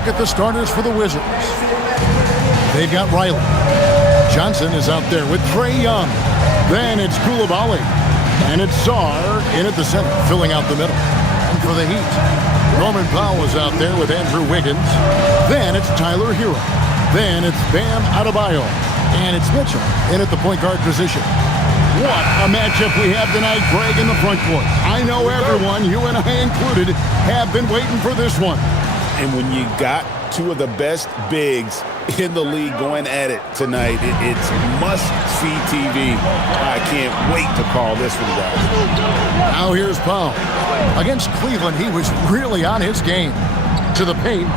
look at the starters for the Wizards. They've got Riley. Johnson is out there with Trae Young. Then it's Koulibaly. And it's Sarr in at the center, filling out the middle. And for the Heat, Norman Powell is out there with Andrew Wiggins. Then it's Tyler Hero. Then it's Bam Adebayo. And it's Mitchell in at the point guard position. What a matchup we have tonight, Greg, in the front court. I know everyone, you and I included, have been waiting for this one. And when you got two of the best bigs in the league going at it tonight, it's must-see TV. I can't wait to call this one, guys. Now here's Powell. Against Cleveland, he was really on his game. To the paint.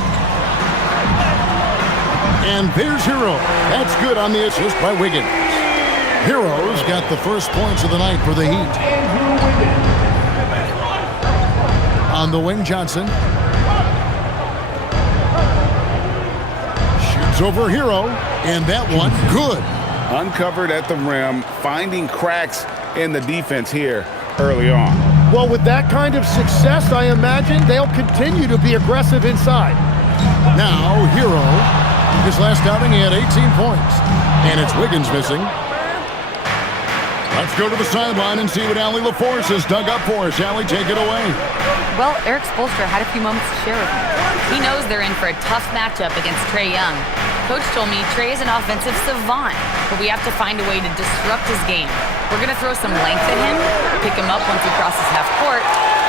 And there's Hero. That's good on the assist by Wiggins. Hero's got the first points of the night for the Heat. On the wing, Johnson. Shoots over Hero. And that one, good. Uncovered at the rim, finding cracks in the defense here early on. Well, with that kind of success, I imagine they'll continue to be aggressive inside. Now, Hero. His last outing, he had 18 points. And it's Wiggins missing. Let's go to the sideline and see what Allie LaForce has dug up for us. Allie, take it away. Well, Eric Spoelstra had a few moments to share with me. He knows they're in for a tough matchup against Trae Young. Coach told me Trae is an offensive savant, but we have to find a way to disrupt his game. We're going to throw some length at him, pick him up once he crosses half court,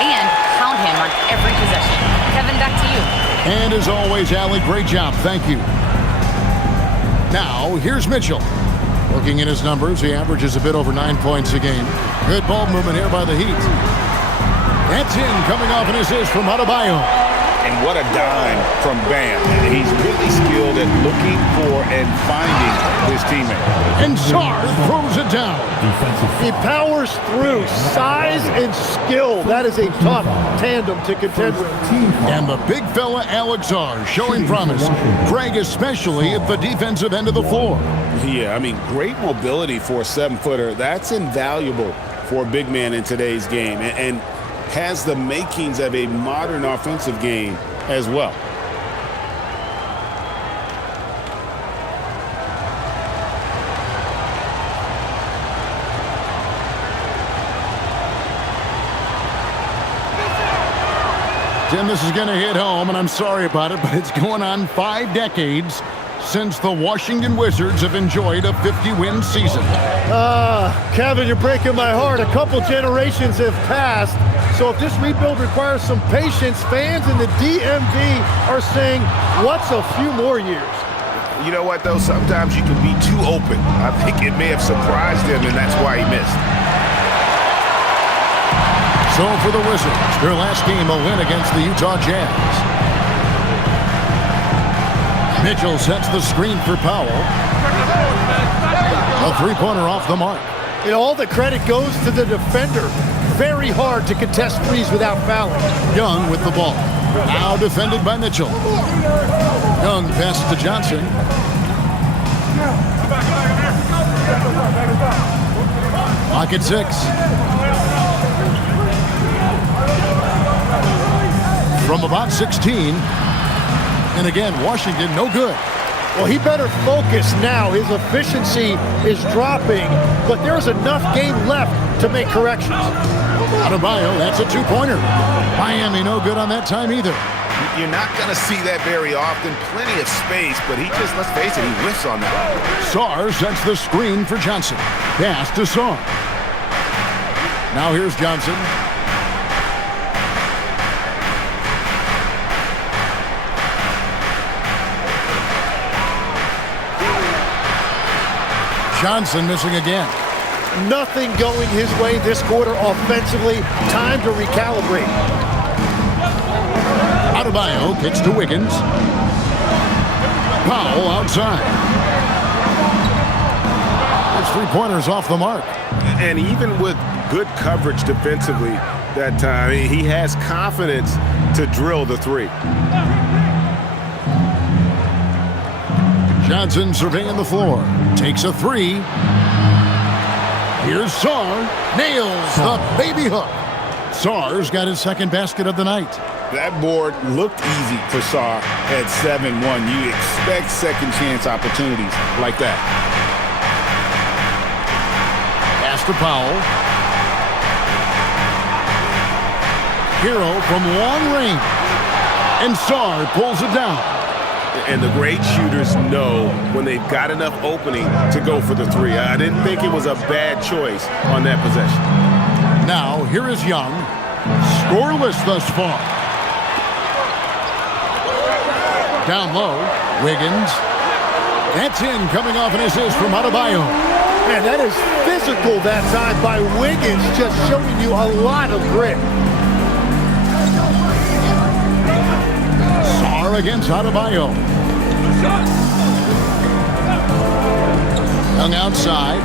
and pound him on every possession. Kevin, back to you. And as always, Allie, great job. Thank you. Now, here's Mitchell. Looking at his numbers, he averages a bit over 9 points a game. Good ball movement here by the Heat. That's in, coming off an assist from Adebayo. And what a dime from Bam. He's really skilled at looking for and finding his teammate. And Sarr throws it down. He powers through. Size and skill. That is a tough tandem to contend with. And the big fella, Alex Sarr, showing promise. Greg, especially at the defensive end of the floor. Yeah, I mean, great mobility for a 7-footer. That's invaluable for a big man in today's game. And has the makings of a modern offensive game as well. Tim, this is going to hit home, and I'm sorry about it, but it's going on 5 decades since the Washington Wizards have enjoyed a 50-win season. Kevin, you're breaking my heart. A couple generations have passed. So if this rebuild requires some patience, fans in the DMV are saying, what's a few more years? You know what, though? Sometimes you can be too open. I think it may have surprised him, and that's why he missed. So for the Wizards, their last game, a win against the Utah Jazz. Mitchell sets the screen for Powell. A three-pointer off the mark. You know, all the credit goes to the defender. Very hard to contest threes without fouling. Young with the ball. Now defended by Mitchell. Young passes to Johnson. Clock at 6. From about 16. And again, Washington, no good. Well, he better focus now. His efficiency is dropping, but there's enough game left to make corrections. Adebayo, that's a two-pointer. Miami, no good on that time either. You're not going to see that very often. Plenty of space, but he just, let's face it, he whiffs on that. Sarr sets the screen for Johnson. Pass to Sarr. Now here's Johnson. Johnson missing again. Nothing going his way this quarter offensively. Time to recalibrate. Adebayo kicks to Wiggins. Powell outside. His three-pointers off the mark. And even with good coverage defensively that time, he has confidence to drill the three. Johnson surveying the floor. Takes a three. Here's Sarr. Nails the baby hook. Sarr's got his second basket of the night. That board looked easy for Sarr at 7-1. You expect second chance opportunities like that. Pass to Powell. Hero from long range. And Sarr pulls it down. And the great shooters know when they've got enough opening to go for the three. I didn't think it was a bad choice on that possession. Now, here is Young. Scoreless thus far. Down low, Wiggins. That's in, coming off an assist from Adebayo. Man, that is physical that time by Wiggins, just showing you a lot of grit. Sarr against Adebayo. Young outside.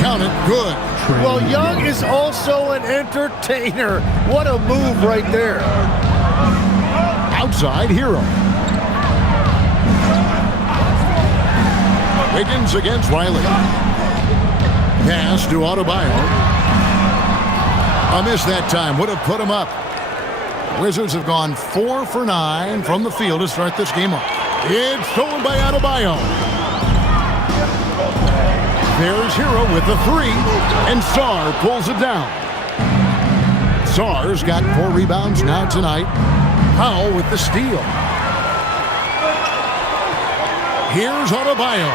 Count it, good. Well, Young is also an entertainer. What a move right there. Outside, Hero. Wiggins against Riley. Pass to Adebayo. A miss that time. Would have put him up. Wizards have gone 4 for 9 from the field to start this game off. It's stolen by Adebayo. There's Hero with the three. And Sarr pulls it down. Sarr's got 4 rebounds now tonight. Powell with the steal. Here's Adebayo.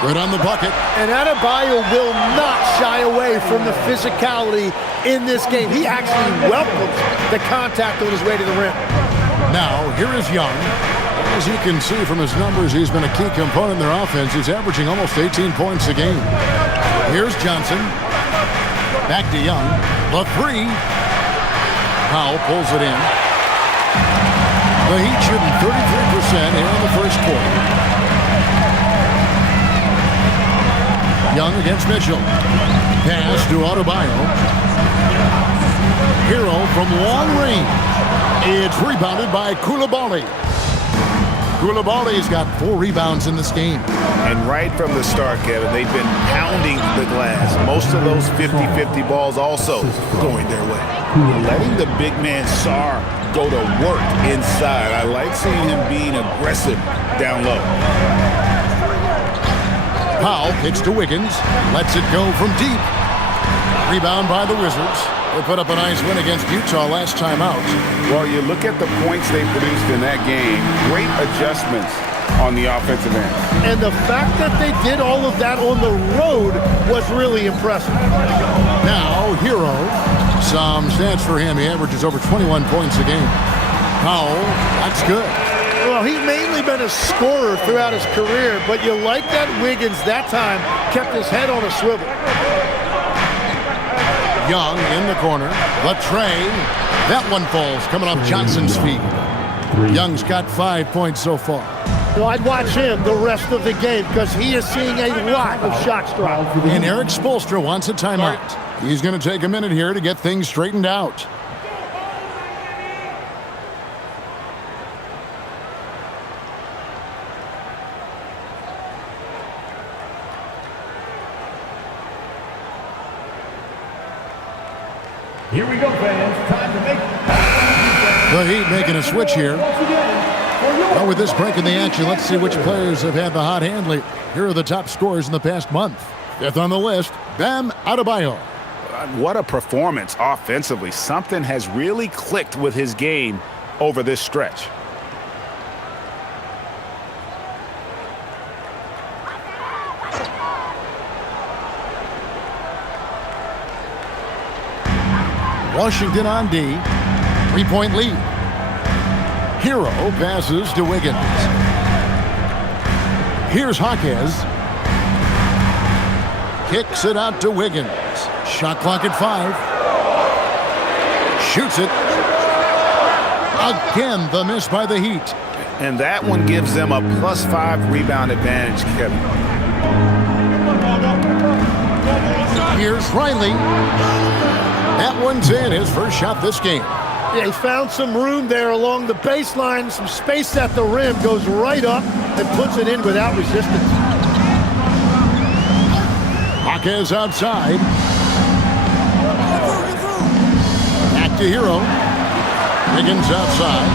Good on the bucket. And Adebayo will not shy away from the physicality in this game. He actually welcomes the contact on his way to the rim. Now, here is Young. As you can see from his numbers, he's been a key component in their offense. He's averaging almost 18 points a game. Here's Johnson. Back to Young. The three. Powell pulls it in. The Heat shooting 33% here in the first quarter. Young against Mitchell. Pass to Adebayo. Hero from long range. It's rebounded by Coulibaly. Coulibaly's got 4 rebounds in this game. And right from the start, Kevin, they've been pounding the glass. Most of those 50-50 balls also going their way. Letting the big man Sarr go to work inside. I like seeing him being aggressive down low. Powell kicks to Wiggins. Lets it go from deep. Rebound by the Wizards. They put up a nice win against Utah last time out. Well, you look at the points they produced in that game. Great adjustments on the offensive end. And the fact that they did all of that on the road was really impressive. Now, Hero. Some stats for him. He averages over 21 points a game. Powell, that's good. Well, he's mainly been a scorer throughout his career, but you like that Wiggins that time kept his head on a swivel. Young in the corner. Latray. That one falls, coming off Johnson's feet. Young's got 5 points so far. Well, I'd watch him the rest of the game because he is seeing a lot of shots drop. And Eric Spoelstra wants a timeout. He's going to take a minute here to get things straightened out. Here we go, fans. Time to make The Heat making a switch here. Well, with this break in the action, let's see which players have had the hot hand lately. Here are the top scorers in the past month. Fifth on the list, Bam Adebayo. What a performance offensively. Something has really clicked with his game over this stretch. Washington on D. 3-point lead. Hero passes to Wiggins. Here's Jaquez. Kicks it out to Wiggins. Shot clock at 5. Shoots it. Again, the miss by the Heat. And that one gives them a +5 rebound advantage, Kevin. Here's Riley. That one's in, his first shot this game. Yeah, he found some room there along the baseline, some space at the rim, goes right up and puts it in without resistance. Jaquez outside. Back Fake to Hero. Wiggins outside.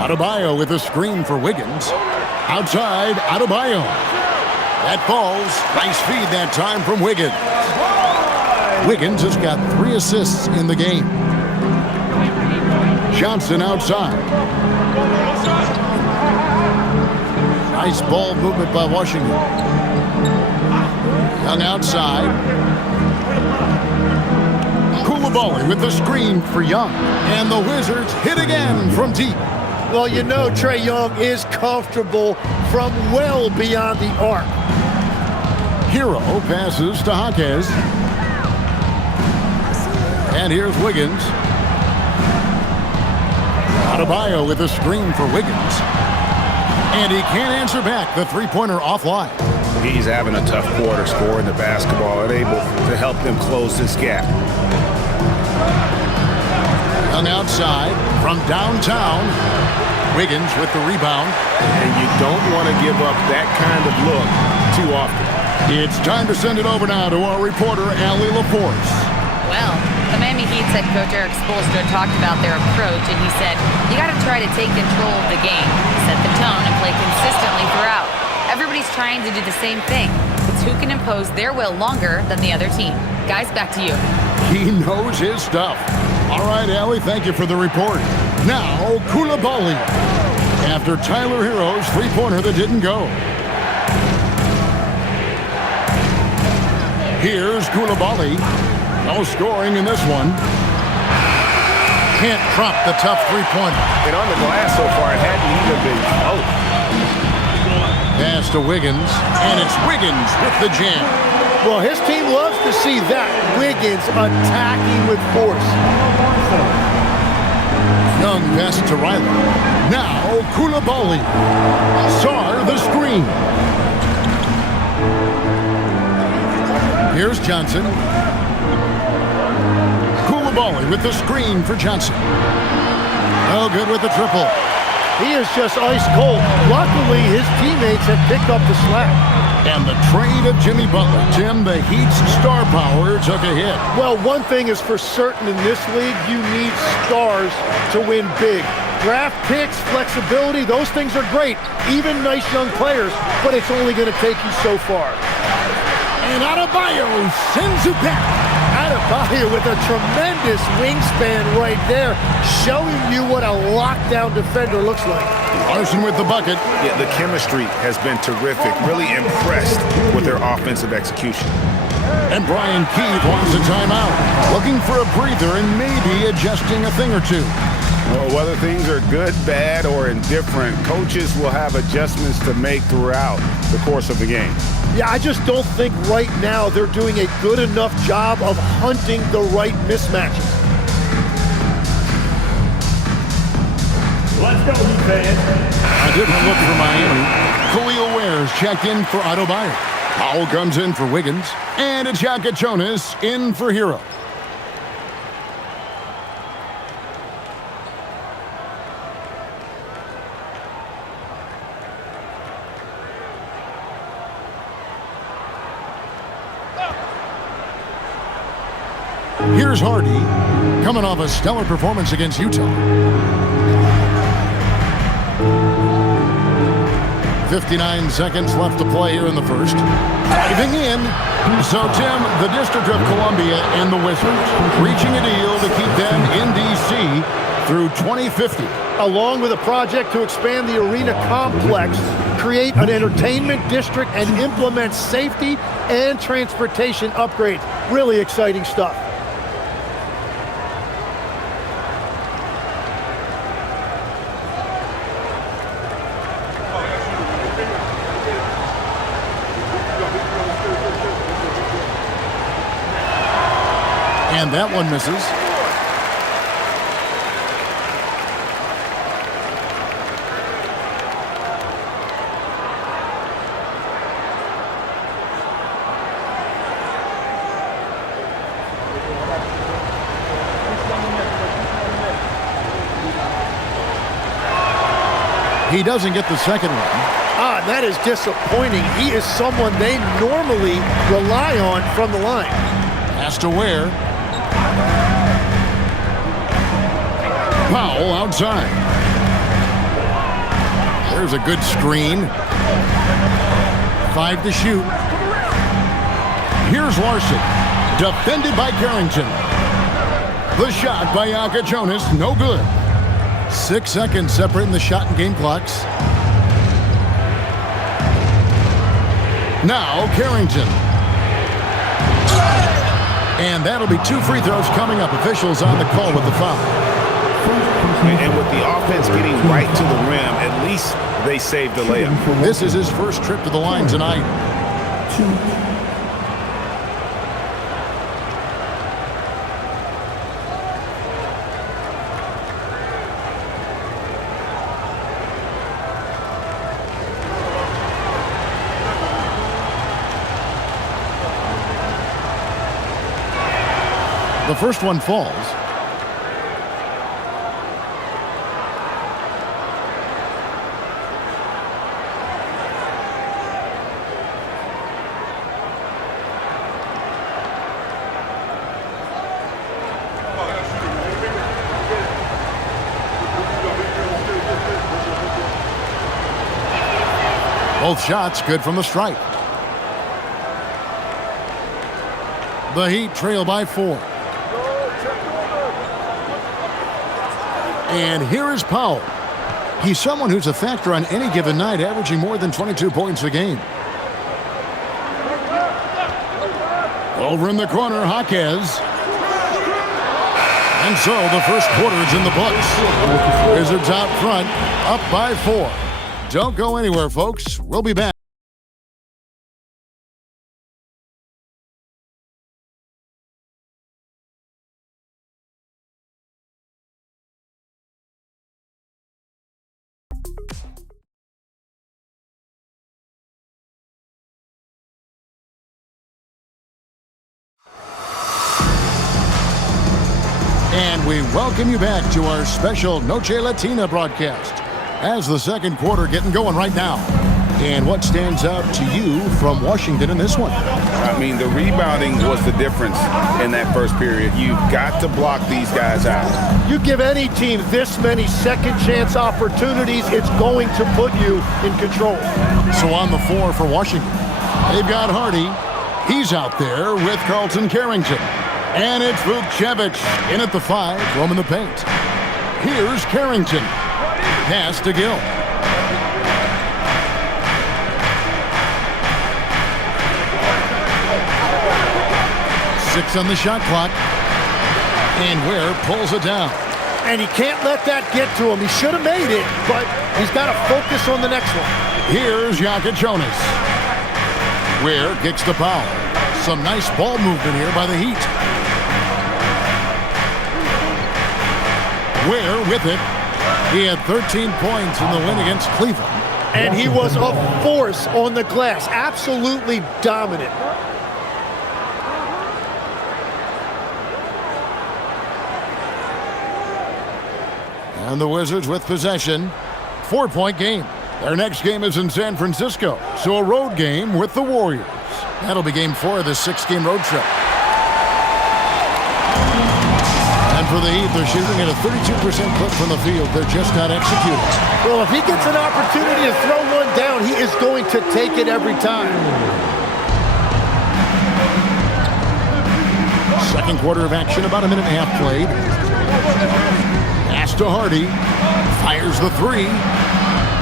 Adebayo with a screen for Wiggins. Outside, Adebayo. That falls. Nice feed that time from Wiggins. Wiggins has got 3 assists in the game. Johnson outside. Nice ball movement by Washington. Young outside. Coulibaly with the screen for Young. And the Wizards hit again from deep. Well, you know Trae Young is comfortable from well beyond the arc. Hero passes to Jaquez. And here's Wiggins. Adebayo with a screen for Wiggins. And he can't answer back. The three-pointer offline. He's having a tough quarter scoring the basketball and able to help them close this gap. Young outside from downtown. Wiggins with the rebound. And you don't want to give up that kind of look too often. It's time to send it over now to our reporter, Allie LaForce. Well, the Miami Heat's head coach Eric Spoelstra talked about their approach, and he said, you got to try to take control of the game, set the tone, and play consistently throughout. Everybody's trying to do the same thing. It's who can impose their will longer than the other team. Guys, back to you. He knows his stuff. All right, Allie, thank you for the report. Now, Coulibaly. After Tyler Hero's three-pointer that didn't go. Here's Coulibaly. No scoring in this one. Can't drop the tough three-pointer. And on the glass so far, it hadn't even been close. Pass to Wiggins, and it's Wiggins with the jam. Well, his team loves to see that. Wiggins attacking with force. Young pass to Riley. Now, Coulibaly. Sarr the screen. Here's Johnson. Coulibaly with the screen for Johnson. Oh, good with the triple. He is just ice cold. Luckily, his teammates have picked up the slack. And the trade of Jimmy Butler. Tim, the Heat's star power took a hit. Well, one thing is for certain in this league, you need stars to win big. Draft picks, flexibility, those things are great. Even nice young players, but it's only going to take you so far. And Adebayo sends it back. Adebayo with a tremendous wingspan right there, showing you what a lockdown defender looks like. Larson with the bucket. Yeah, the chemistry has been terrific. Really impressed with their offensive execution. And Brian Keith wants a timeout. Looking for a breather and maybe adjusting a thing or two. Well, whether things are good, bad, or indifferent, coaches will have adjustments to make throughout the course of the game. Yeah, I just don't think right now they're doing a good enough job of hunting the right mismatches. Let's go, Heat fans. A different look for Miami. Khalil Ware's checked in for Adebayo. Powell comes in for Wiggins. And it's Jaka Jonas in for Hero. Here's Hardy, coming off a stellar performance against Utah. 59 seconds left to play here in the first. Diving in. So, Tim, the District of Columbia and the Wizards reaching a deal to keep them in D.C. through 2050. Along with a project to expand the arena complex, create an entertainment district, and implement safety and transportation upgrades. Really exciting stuff. And that one misses. He doesn't get the second one. That is disappointing. He is someone they normally rely on from the line. Pass to Ware. Powell outside. There's a good screen. 5 to shoot. Here's Larson. Defended by Carrington. The shot by Jonas, no good. 6 seconds separating the shot and game clocks. Now Carrington. And that'll be 2 free throws coming up. Officials on the call with the foul. And with the offense getting right to the rim, at least they saved the layup. This is his first trip to the line tonight. The first one falls. Both shots good from the stripe. The Heat trail by 4. And here is Powell. He's someone who's a factor on any given night, averaging more than 22 points a game. Over in the corner, Jaquez. And so the first quarter is in the books. Wizards out front, up by 4. Don't go anywhere, folks. We'll be back. And we welcome you back to our special Noche Latina broadcast as the second quarter getting going right now. And what stands out to you from Washington in this one? I mean, the rebounding was the difference in that first period. You've got to block these guys out. You give any team this many second chance opportunities, it's going to put you in control. So on the floor for Washington, they've got Hardy. He's out there with Carlton Carrington. And it's Vukcevic in at the 5, roaming the paint. Here's Carrington. Pass to Gill. Six on the shot clock. And Ware pulls it down. And he can't let that get to him. He should have made it, but he's got to focus on the next one. Here's Jonas. Ware kicks the foul. Some nice ball movement here by the Heat. Ware with it. He had 13 points in the win against Cleveland. And he was a force on the glass. Absolutely dominant. And the Wizards with possession. 4-point game. Their next game is in San Francisco, so a road game with the Warriors. That'll be game 4 of this 6-game road trip. And for the Heat, they're shooting at a 32% clip from the field. They're just not executing. Well, if he gets an opportunity to throw one down, he is going to take it every time. Second quarter of action, about a minute and a half played. Pass to Hardy. Fires the 3.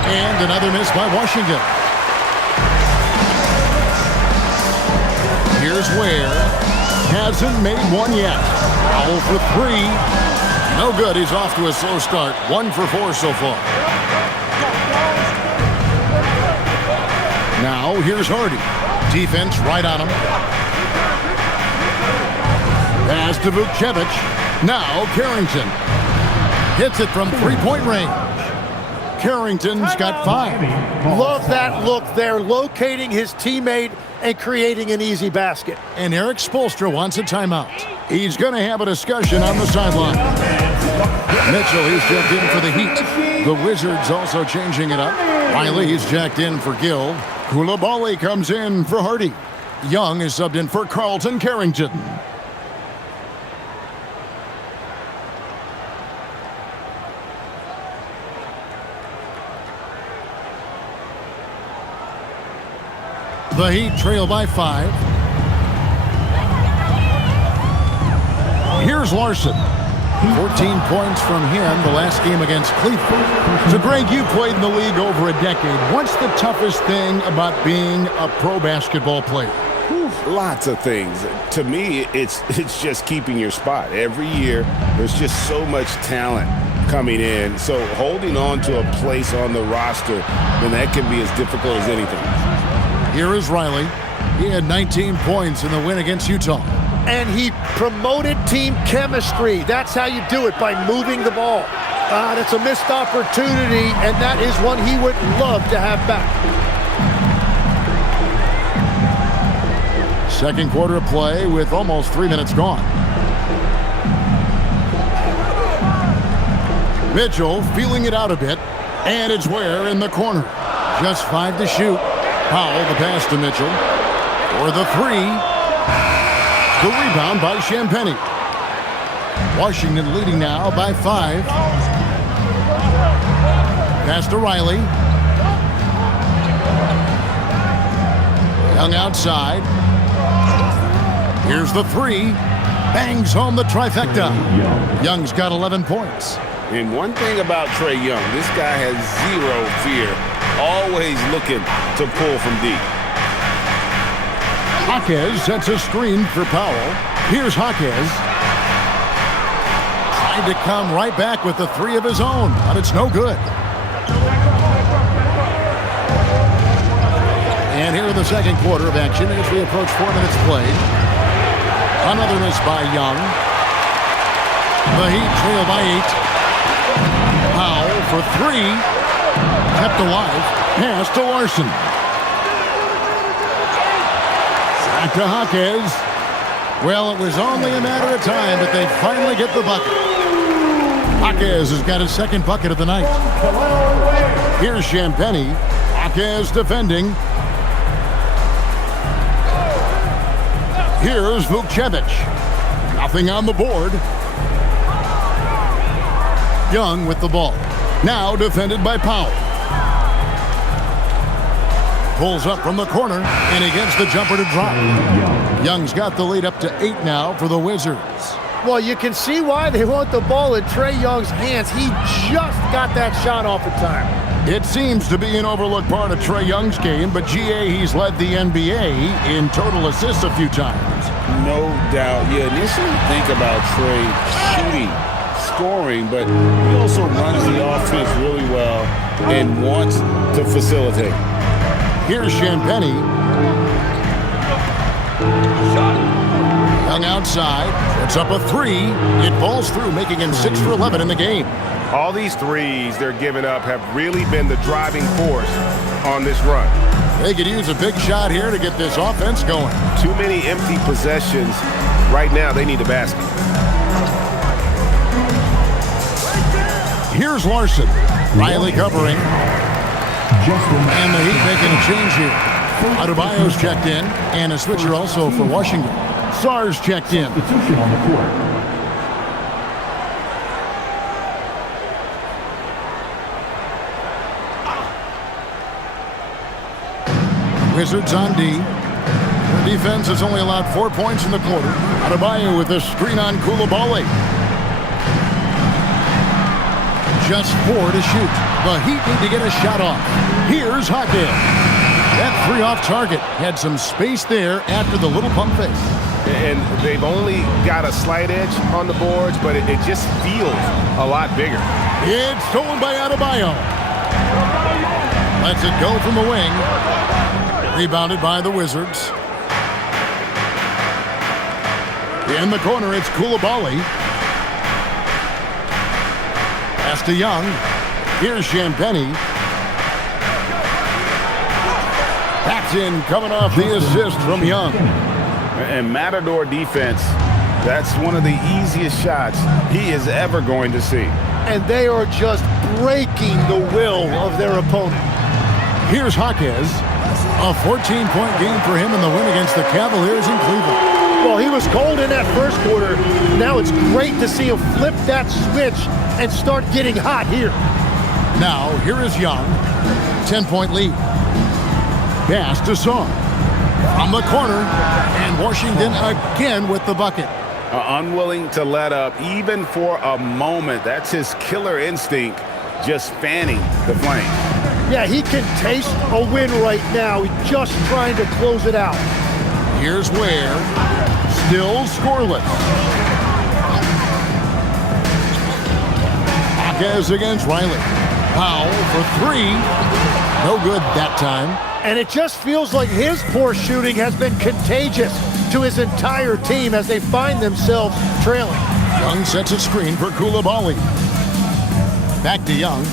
And another miss by Washington. Here's Ware. Hasn't made one yet. Foul for 3. No good. He's off to a slow start. 1 for 4 so far. Now here's Hardy. Defense right on him. Pass to Vukcevic. Now Carrington. Hits it from 3-point range. Carrington's got 5. Love that look there, locating his teammate and creating an easy basket. And Eric Spoelstra wants a timeout. He's going to have a discussion on the sideline. Mitchell, he's checked in for the Heat. The Wizards also changing it up. Riley's checked in for Gill. Koulibaly comes in for Hardy. Young is subbed in for Carlton Carrington. The Heat trail by 5. Here's Larson. 14 points from him the last game against Cleveland. So, Greg, you played in the league over a decade. What's the toughest thing about being a pro basketball player? Lots of things. To me, it's just keeping your spot. Every year, there's just so much talent coming in. So holding on to a place on the roster, then that can be as difficult as anything. Here is Riley. He had 19 points in the win against Utah. And he promoted team chemistry. That's how you do it, by moving the ball. That's a missed opportunity, and that is one he would love to have back. Second quarter of play with almost 3 minutes gone. Mitchell feeling it out a bit, and it's Ware in the corner. Just 5 to shoot. Powell the pass to Mitchell. For the 3. The rebound by Champagnie. Washington leading now by 5. Pass to Riley. Young outside. Here's the 3. Bangs home the trifecta. Young's got 11 points. And one thing about Trae Young, this guy has zero fear. Always looking to pull from deep. Jaquez sets a screen for Powell. Here's Jaquez. Tried to come right back with the 3 of his own, but it's no good. And here in the second quarter of action as we approach 4 minutes played. Another miss by Young. The Heat trail by 8. Powell for 3. Kept alive. Pass to Larson. Back to Jaquez. Well, it was only a matter of time, but they finally get the bucket. Jaquez has got his second bucket of the night. Here's Champagnie. Jaquez defending. Here's Vukcevic. Nothing on the board. Young with the ball. Now defended by Powell. Pulls up from the corner, and he gets the jumper to drop. Young's got the lead up to 8 now for the Wizards. Well, you can see why they want the ball in Trae Young's hands. He just got that shot off in time. It seems to be an overlooked part of Trae Young's game, but GA, he's led the NBA in total assists a few times. No doubt. You initially think about Trae shooting, scoring, but he also runs the offense really well and wants to facilitate. Here's Champagnie. Young outside. Puts up a 3. It falls through, making him 6 for 11 in the game. All these threes they're giving up have really been the driving force on this run. They could use a big shot here to get this offense going. Too many empty possessions. Right now, they need a basket. Here's Larson. Riley covering. And the Heat making a change here. Adebayo's checked in, and a switcher also for Washington. Sarge checked in. Wizards on D. The defense has only allowed 4 points in the quarter. Adebayo with a screen on Coulibaly. Just 4 to shoot. The Heat need to get a shot off. Here's Jaquez. That 3 off target. Had some space there after the little pump fake. And they've only got a slight edge on the boards, but it just feels a lot bigger. It's stolen by Adebayo. Lets it go from the wing. Rebounded by the Wizards. In the corner, it's Coulibaly. Pass to Young. Here's Champagnie. That's in, coming off the assist from Young. And Matador defense, that's one of the easiest shots he is ever going to see. And they are just breaking the will of their opponent. Here's Jaquez. A 14-point game for him in the win against the Cavaliers in Cleveland. Well, he was cold in that first quarter. Now it's great to see him flip that switch and start getting hot here. Now, here is Young. 10-point lead. Pass to Song. from the corner, and Washington again with the bucket. Unwilling to let up even for a moment. That's his killer instinct, just fanning the flame. Yeah, he can taste a win right now. He's just trying to close it out. Here's Ware, still scoreless. Hawkes against Riley. Powell for three. No good that time. And it just feels like his poor shooting has been contagious to his entire team as they find themselves trailing. Young sets a screen for Koulibaly. Back to Young.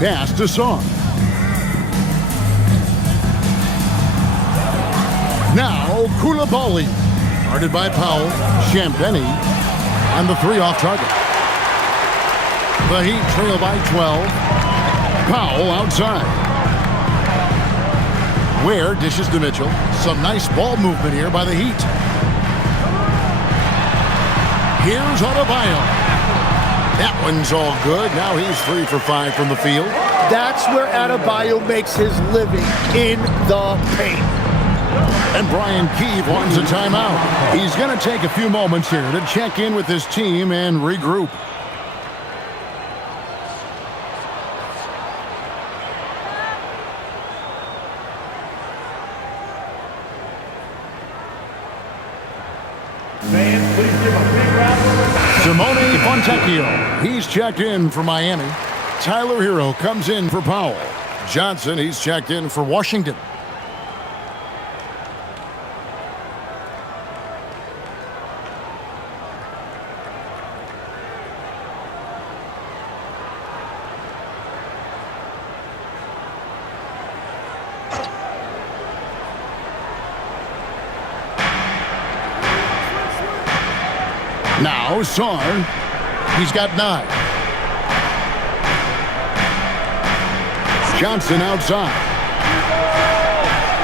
Pass to Song. Now Koulibaly. Guarded by Powell. Champagny. And the three off target. The Heat trail by 12. Powell outside. Ware dishes to Mitchell. Some nice ball movement here by the Heat. Here's Adebayo. That one's all good. Now he's 3 for 5 from the field. That's where Adebayo makes his living, in the paint. And Brian Keefe wants a timeout. He's going to take a few moments here to check in with his team and regroup. Fans, please give a big round of applause. Simone Fontecchio, he's checked in for Miami. Tyler Hero comes in for Powell. Johnson, he's checked in for Washington. Now, Sarr, he's got 9. Johnson outside.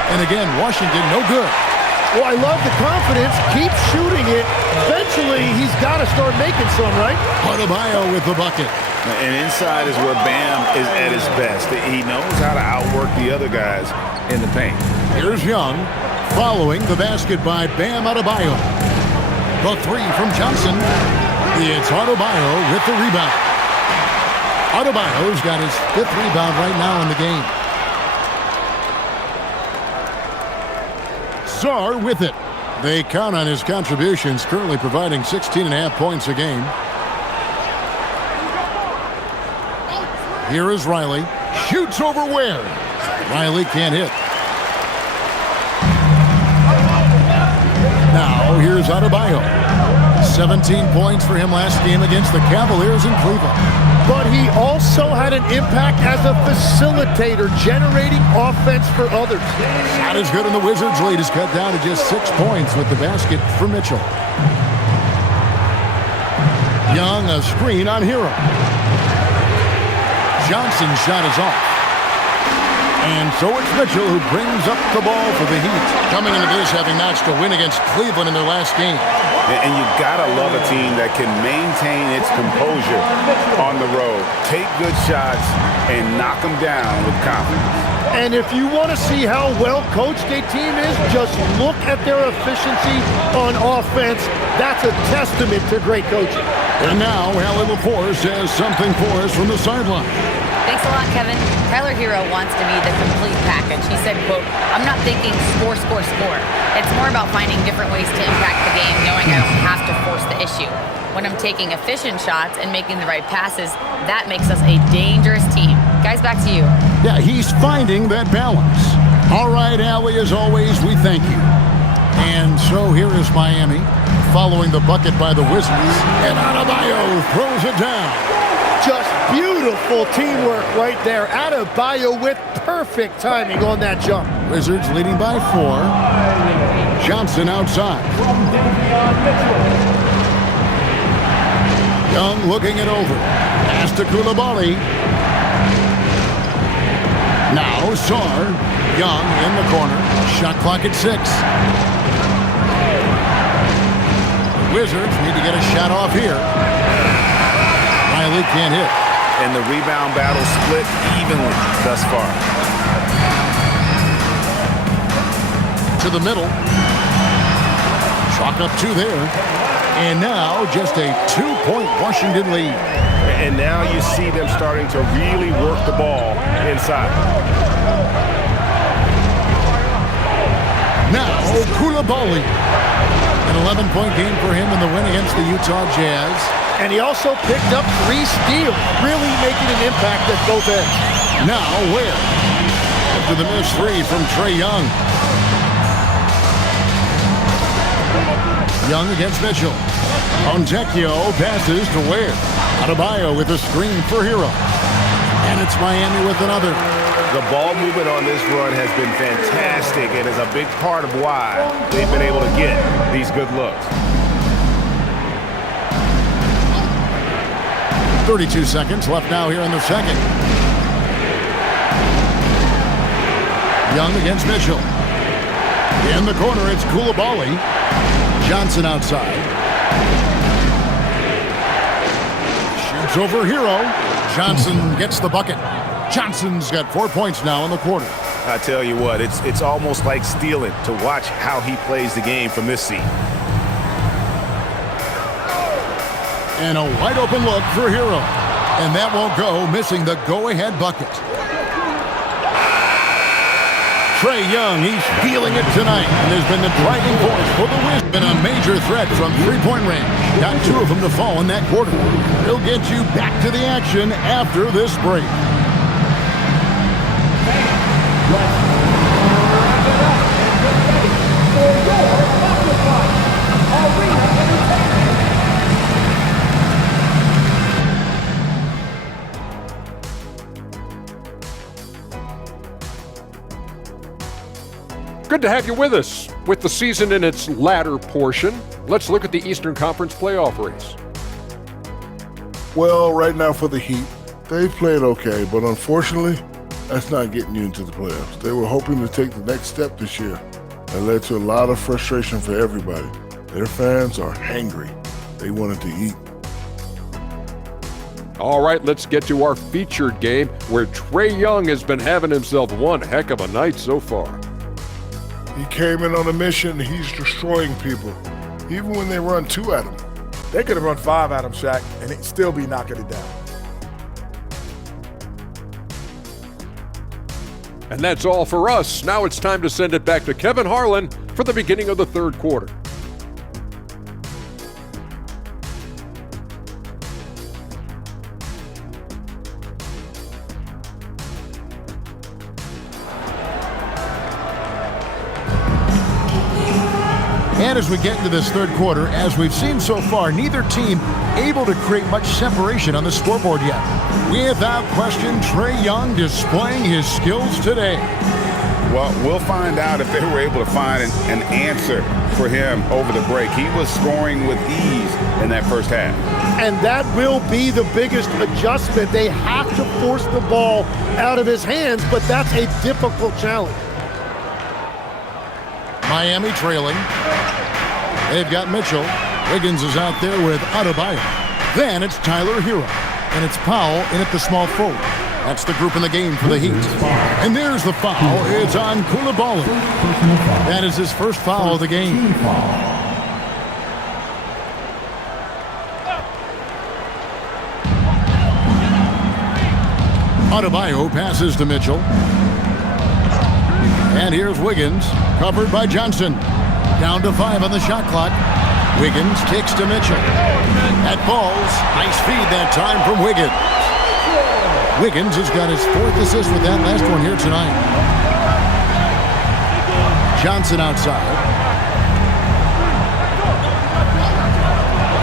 And again, Washington, no good. Well, I love the confidence. Keep shooting it. Eventually, he's got to start making some, right? Adebayo with the bucket. And inside is where Bam is at his best. He knows how to outwork the other guys in the paint. Here's Young, following the basket by Bam Adebayo. The three from Johnson. It's Adebayo with the rebound. Adebayo's got his 5th rebound right now in the game. Sarr with it. They count on his contributions, currently providing 16.5 points a game. Here is Riley. Shoots over Ware. Riley can't hit. Now, here's Adebayo. 17 points for him last game against the Cavaliers in Cleveland. But he also had an impact as a facilitator, generating offense for others. Not as good, and the Wizards' lead is cut down to just 6 points with the basket for Mitchell. Young, a screen on Hero. Johnson's shot is off. And so it's Mitchell who brings up the ball for the Heat. Coming into this, having notched a win against Cleveland in their last game. And you gotta love a team that can maintain its composure on the road, take good shots, and knock them down with confidence. And if you want to see how well coached a team is, just look at their efficiency on offense. That's a testament to great coaching. And now, Allie LaForce has something for us from the sideline. Thanks a lot, Kevin. Tyler Hero wants to be the complete package. He said, quote, "I'm not thinking score, score, score. It's more about finding different ways to impact the game, knowing I don't have to force the issue. When I'm taking efficient shots and making the right passes, that makes us a dangerous team." Guys, back to you. Yeah, he's finding that balance. All right, Allie, as always, we thank you. And so here is Miami, following the bucket by the Wizards. And Adebayo throws it down. Just beautiful teamwork right there. Adebayo with perfect timing on that jump. Wizards leading by 4. Johnson outside. Young looking it over. Pass to Koulibaly. Now Sarr. Young in the corner. Shot clock at 6. The Wizards need to get a shot off here. Riley can't hit. And the rebound battle split evenly thus far. to the middle. Chalk up 2 there. And now just a 2-point Washington lead. And now you see them starting to really work the ball inside. Now, Koulibaly. An 11-point game for him in the win against the Utah Jazz. And he also picked up 3 steals, really making an impact at both ends. Now, Ware. After the missed 3 from Trae Young. Young against Mitchell. Fontecchio passes to Ware. Adebayo with a screen for Hero. And it's Miami with another. The ball movement on this run has been fantastic and is a big part of why they've been able to get these good looks. 32 seconds left now here in the second. Young against Mitchell. In the corner, it's Koulibaly. Johnson outside. Shoots over Hero. Johnson gets the bucket. Johnson's got 4 points now in the quarter. I tell you what, it's almost like stealing to watch how he plays the game from this seat. And a wide open look for Hero. And that won't go, missing the go-ahead bucket. Trae Young, he's feeling it tonight, and has been the driving force for the win. Been a major threat from three-point range. Got 2 of them to fall in that quarter. He'll get you back to the action after this break. Good to have you with us. With the season in its latter portion, let's look at the Eastern Conference playoff race. Well, right now for the Heat, they've played okay, but unfortunately, that's not getting you into the playoffs. They were hoping to take the next step this year. That led to a lot of frustration for everybody. Their fans are hangry. They wanted to eat. All right, let's get to our featured game where Trae Young has been having himself one heck of a night so far. He came in on a mission. He's destroying people, even when they run 2 at him. They could have run 5 at him, Shaq, and he'd still be knocking it down. And that's all for us. Now it's time to send it back to Kevin Harlan for the beginning of the third quarter. And as we get into this third quarter, as we've seen so far, neither team able to create much separation on the scoreboard yet. Without question, Trae Young displaying his skills today. Well, we'll find out if they were able to find an answer for him over the break. He was scoring with ease in that first half. And that will be the biggest adjustment. They have to force the ball out of his hands, but that's a difficult challenge. Miami trailing. They've got Mitchell. Wiggins is out there with Adebayo. Then it's Tyler Hero. And it's Powell in at the small forward. That's the group in the game for the Heat. And there's the foul. It's on Koulibaly. That is his first foul of the game. Adebayo passes to Mitchell. And here's Wiggins, covered by Johnson. Down to 5 on the shot clock. Wiggins kicks to Mitchell. That falls. Nice feed that time from Wiggins. Wiggins has got his 4th assist with that last one here tonight. Johnson outside.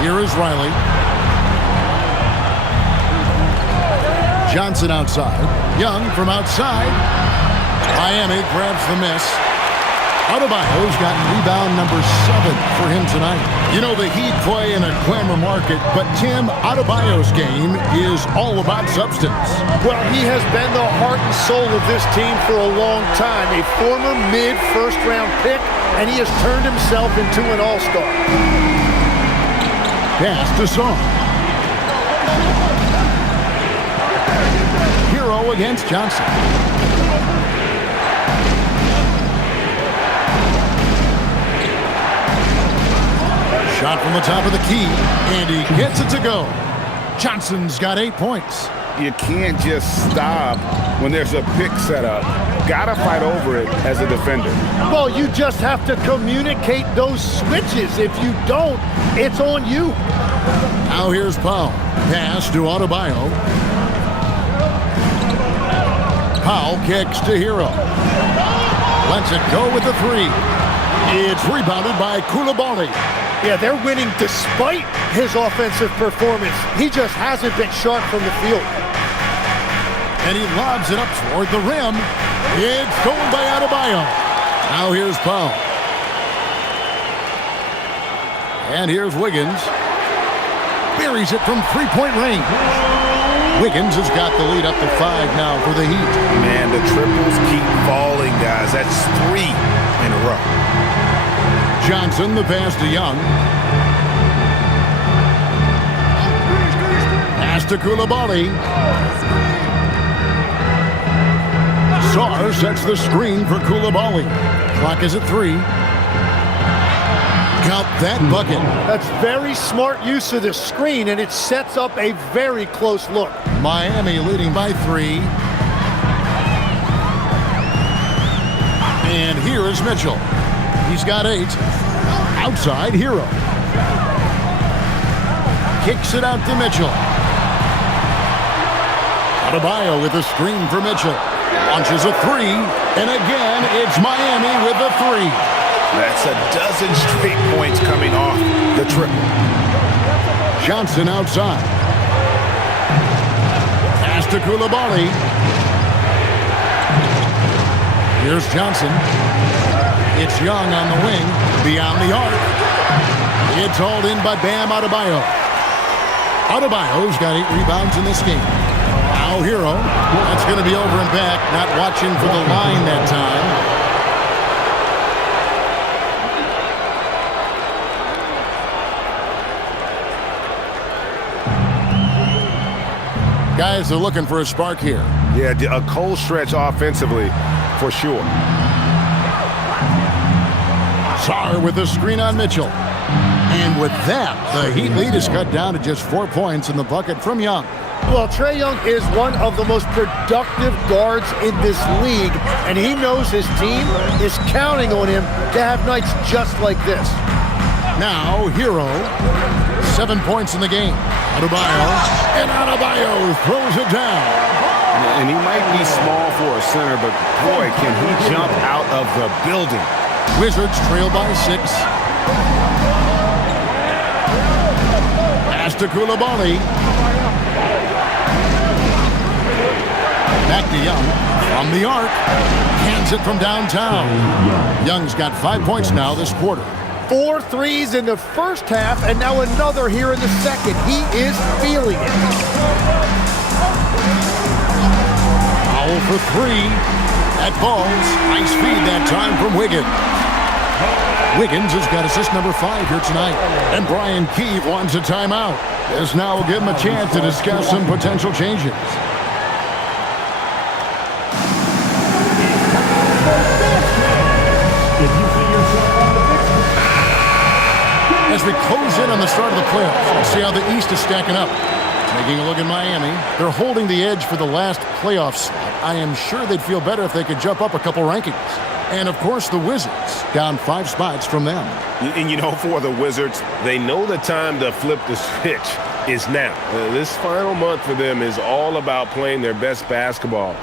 Here is Riley. Johnson outside. Young from outside. Miami grabs the miss. Adebayo's got rebound number 7 for him tonight. You know, the Heat play in a glamour market, but Tim, Adebayo's game is all about substance. Well, he has been the heart and soul of this team for a long time. A former mid-first-round pick, and he has turned himself into an all-star. Pass to Song. Hero against Johnson. Out from the top of the key, and he gets it to go. Johnson's got 8 points. You can't just stop when there's a pick set up. Gotta fight over it as a defender. Well, you just have to communicate those switches. If you don't, it's on you. Now here's Powell. Pass to Adebayo. Powell kicks to Hero. Lets it go with the 3. It's rebounded by Coulibaly. Yeah, they're winning despite his offensive performance. He just hasn't been sharp from the field. And he lobs it up toward the rim. It's stolen by Adebayo. Now here's Powell. And here's Wiggins. Buries it from three-point range. Wiggins has got the lead up to 5 now for the Heat. Man, the triples keep falling, guys. That's 3 in a row. Johnson, the pass to Young. Pass to Coulibaly. Sarr sets the screen for Coulibaly. Clock is at 3. Count that bucket. That's very smart use of the screen, and it sets up a very close look. Miami leading by 3. And here is Mitchell. He's got 8. Outside, Hero. Kicks it out to Mitchell. Adebayo with a screen for Mitchell. Launches a 3. And again, it's Miami with a 3. That's a dozen straight points coming off the triple. Johnson outside. Pass to Coulibaly. Here's Johnson. It's Young on the wing. Beyond the arc. It's hauled in by Bam Adebayo. Adebayo's got 8 rebounds in this game. Now Hero. That's going to be over and back. Not watching for the line that time. Guys are looking for a spark here. Yeah, a cold stretch offensively, for sure. Sarr with a screen on Mitchell. And with that, the Heat lead is cut down to just 4 points in the bucket from Young. Well, Trae Young is one of the most productive guards in this league, and he knows his team is counting on him to have nights just like this. Now, Hero, 7 points in the game. Adebayo throws it down. And he might be small for a center, but boy, can he jump out of the building. Wizards trail by 6. Pass to Coulibaly. Back to Young. From the arc. Hands it from downtown. Young's got 5 points now this quarter. 4 threes in the first half, and now another here in the second. He is feeling it. Foul for 3. That falls. Nice feed that time from Wiggins. Wiggins has got assist number 5 here tonight. And Brian Keefe wants a timeout. This now will give him a chance to discuss some potential changes. As we close in on the start of the playoffs, let's see how the East is stacking up. Taking a look at Miami, they're holding the edge for the last playoff spot. I am sure they'd feel better if they could jump up a couple rankings. And, of course, the Wizards, down 5 spots from them. And, you know, for the Wizards, they know the time to flip the switch is now. This final month for them is all about playing their best basketball.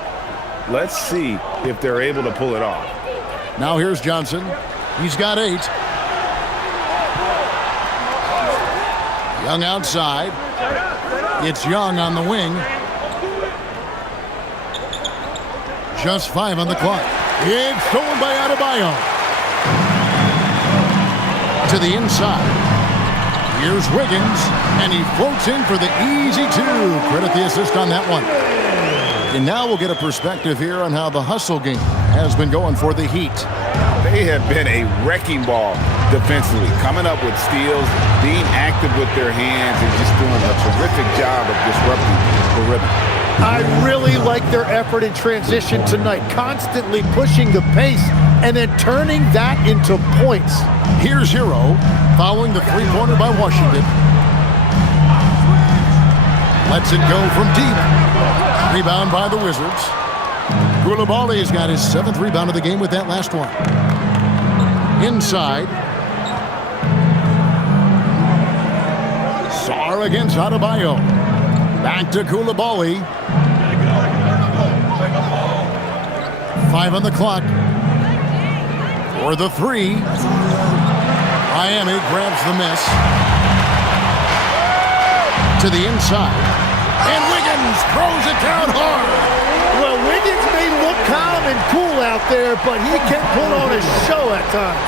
Let's see if they're able to pull it off. Now here's Johnson. He's got 8. Young outside. It's Young on the wing. Just 5 on the clock. It's stolen by Adebayo. To the inside. Here's Wiggins, and he floats in for the easy 2. Credit the assist on that one. And now we'll get a perspective here on how the hustle game has been going for the Heat. They have been a wrecking ball defensively, coming up with steals, being active with their hands, and just doing a terrific job of disrupting the rhythm. I really like their effort in transition tonight, constantly pushing the pace and then turning that into points. Here's Hero following the three-pointer by Washington. Lets it go from deep. Rebound by the Wizards. Koulibaly's got his 7th rebound of the game with that last one. Inside. Sarr against Adebayo. Back to Koulibaly. 5 on the clock. For the 3. Miami grabs the miss. To the inside. And Wiggins throws it down hard. Well, Wiggins may look calm and cool out there, but he can put on a show at times.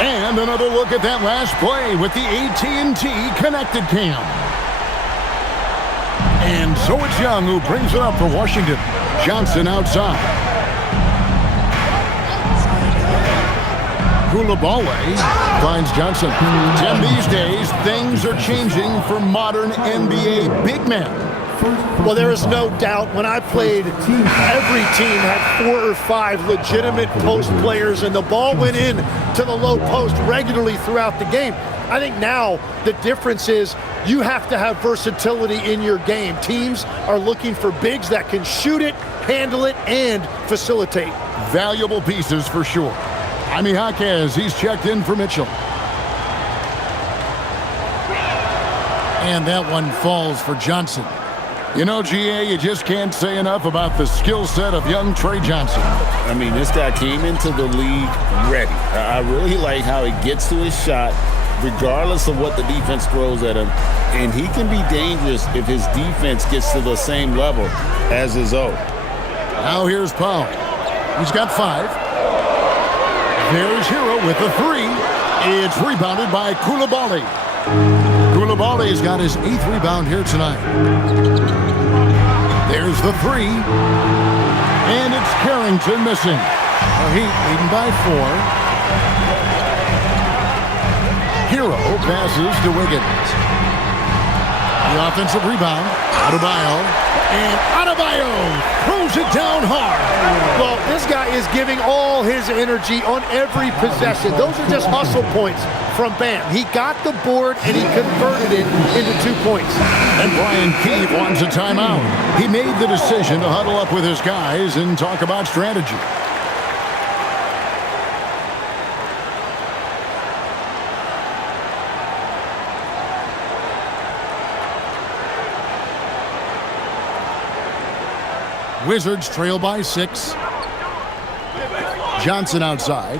And another look at that last play with the AT&T Connected Cam. And so it's Young who brings it up for Washington. Johnson outside. Koulibaly finds Johnson. Tim, these days, things are changing for modern NBA big men. Well, there is no doubt when I played, every team had 4 or 5 legitimate post players, and the ball went in to the low post regularly throughout the game. I think now the difference is you have to have versatility in your game. Teams are looking for bigs that can shoot it, handle it, and facilitate. Valuable pieces for sure. Jaime Jaquez, he's checked in for Mitchell. And that one falls for Johnson. You know, GA, you just can't say enough about the skill set of young Trey Johnson. I mean, this guy came into the league ready. I really like how he gets to his shot, regardless of what the defense throws at him. And he can be dangerous if his defense gets to the same level as his own. Now here's Powell. He's got 5. There's Hero with the 3. It's rebounded by Koulibaly. Koulibaly's got his 8th rebound here tonight. There's the 3. And it's Carrington missing. The Heat leading by 4. Hero passes to Wiggins. The offensive rebound. Adebayo. And Adebayo throws it down hard. Well, this guy is giving all his energy on every possession. Those are just hustle points from Bam. He got the board and he converted it into 2 points. And Brian Keefe wants a timeout. He made the decision to huddle up with his guys and talk about strategy. Wizards trail by 6. Johnson outside.